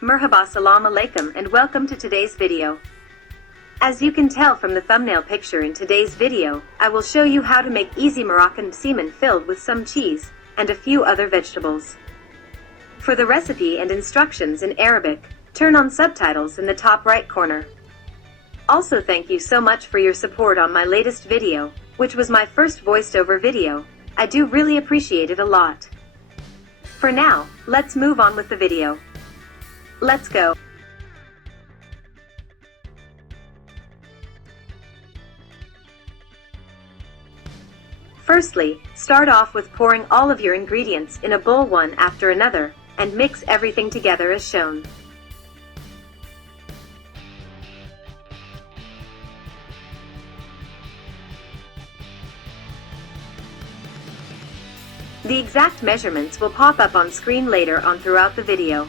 Merhaba, salam alaikum, and welcome to today's video. As you can tell from the thumbnail picture in today's video, I will show you how to make easy Moroccan semen filled with some cheese and a few other vegetables. For the recipe and instructions in Arabic, turn on subtitles in the top right corner. Also, thank you so much for your support on my latest video, which was my first voiced over video. I do really appreciate it a lot. For now, let's move on with the video. Let's go. Firstly, start off with pouring all of your ingredients in a bowl one after another, and mix everything together as shown. The exact measurements will pop up on screen later on throughout the video.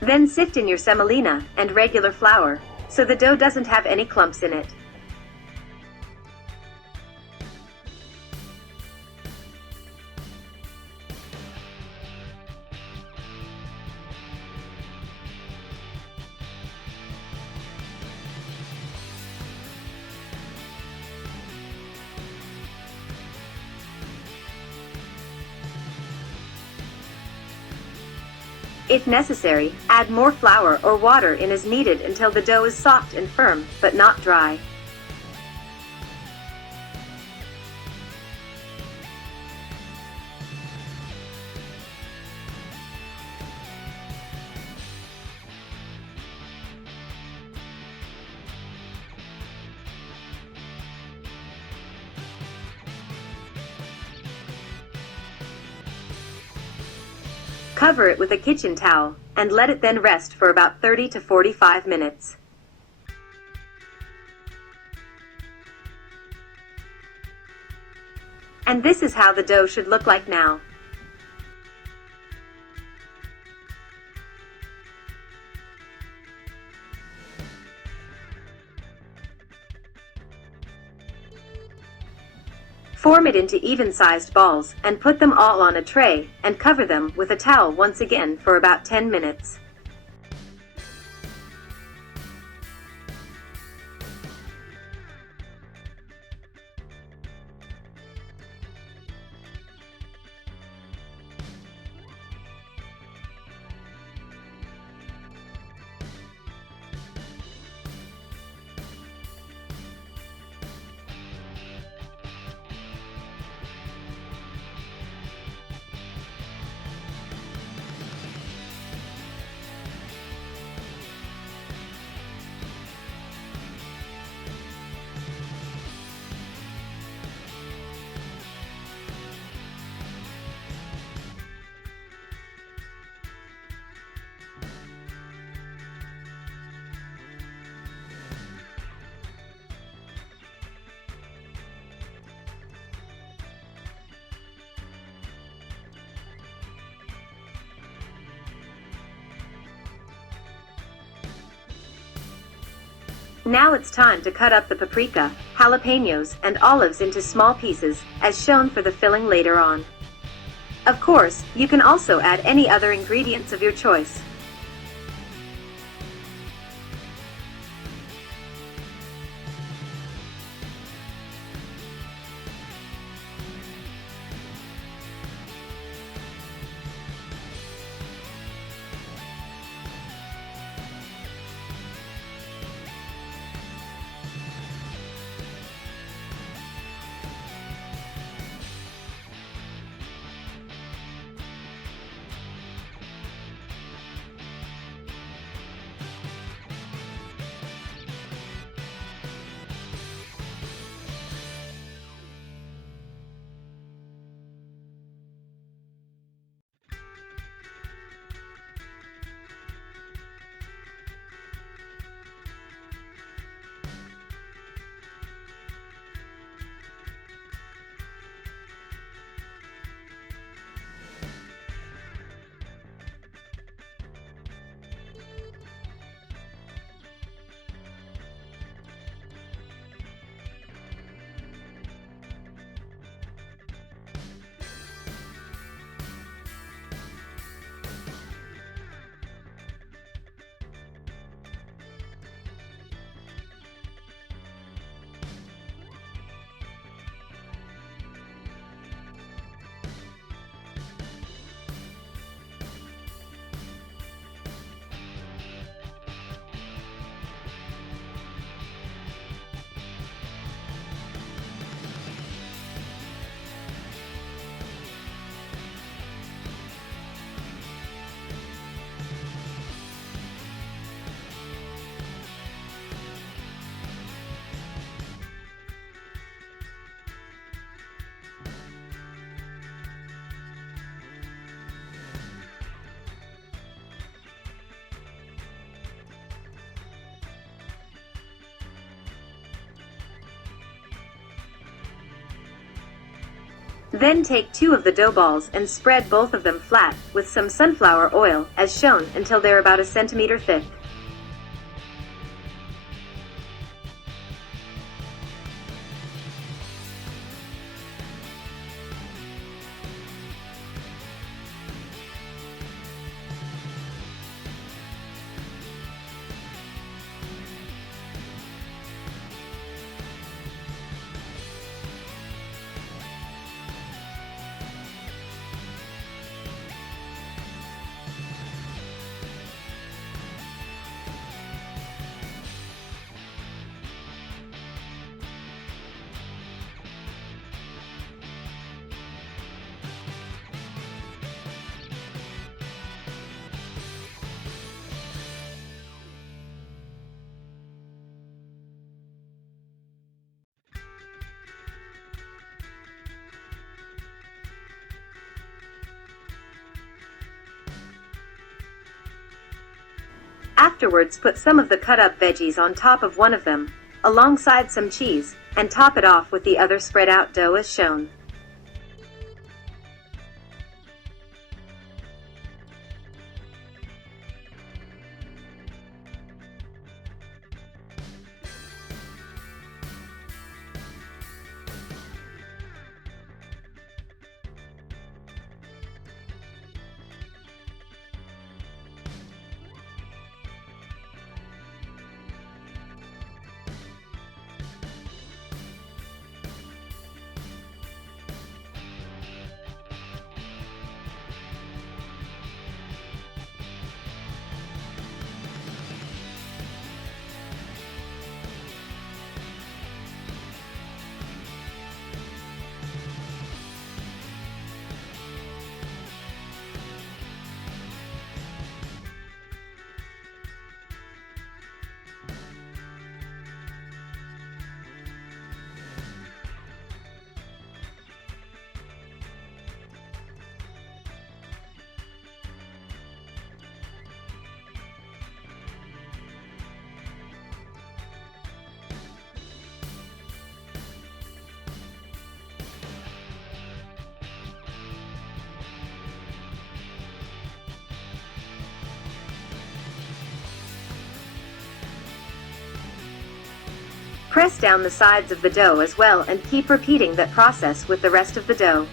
Then sift in your semolina and regular flour, so the dough doesn't have any clumps in it. If necessary, add more flour or water in as needed until the dough is soft and firm, but not dry. Cover it with a kitchen towel, and let it then rest for about 30 to 45 minutes. And this is how the dough should look like now. Form it into even-sized balls, and put them all on a tray, and cover them with a towel once again for about 10 minutes. Now it's time to cut up the paprika, jalapenos, and olives into small pieces, as shown for the filling later on. Of course, you can also add any other ingredients of your choice. Then take 2 of the dough balls and spread both of them flat with some sunflower oil, as shown, until they're about a centimeter thick. Afterwards, put some of the cut-up veggies on top of one of them, alongside some cheese, and top it off with the other spread-out dough as shown. Press down the sides of the dough as well and keep repeating that process with the rest of the dough.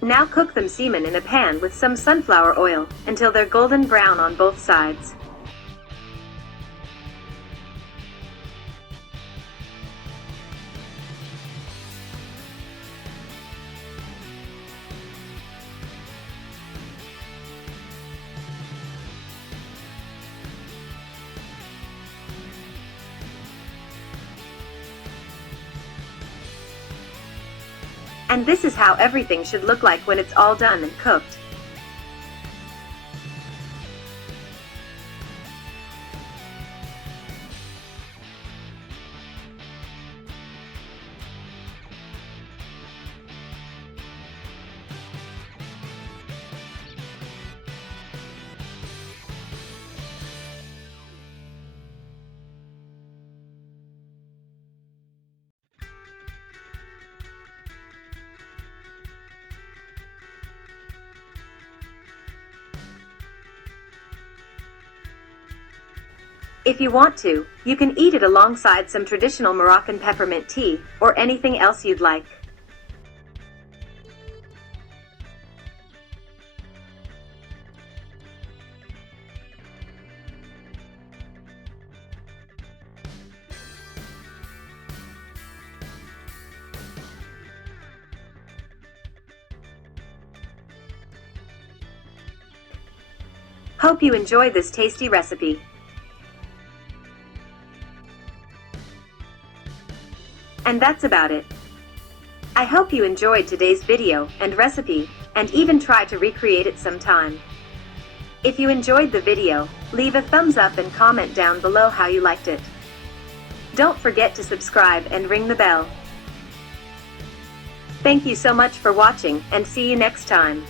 Now cook them semen in a pan with some sunflower oil until they're golden brown on both sides. And this is how everything should look like when it's all done and cooked. If you want to, you can eat it alongside some traditional Moroccan peppermint tea, or anything else you'd like. Hope you enjoy this tasty recipe. And that's about it. I hope you enjoyed today's video and recipe, and even try to recreate it sometime. If you enjoyed the video, leave a thumbs up and comment down below how you liked it. Don't forget to subscribe and ring the bell. Thank you so much for watching, and see you next time.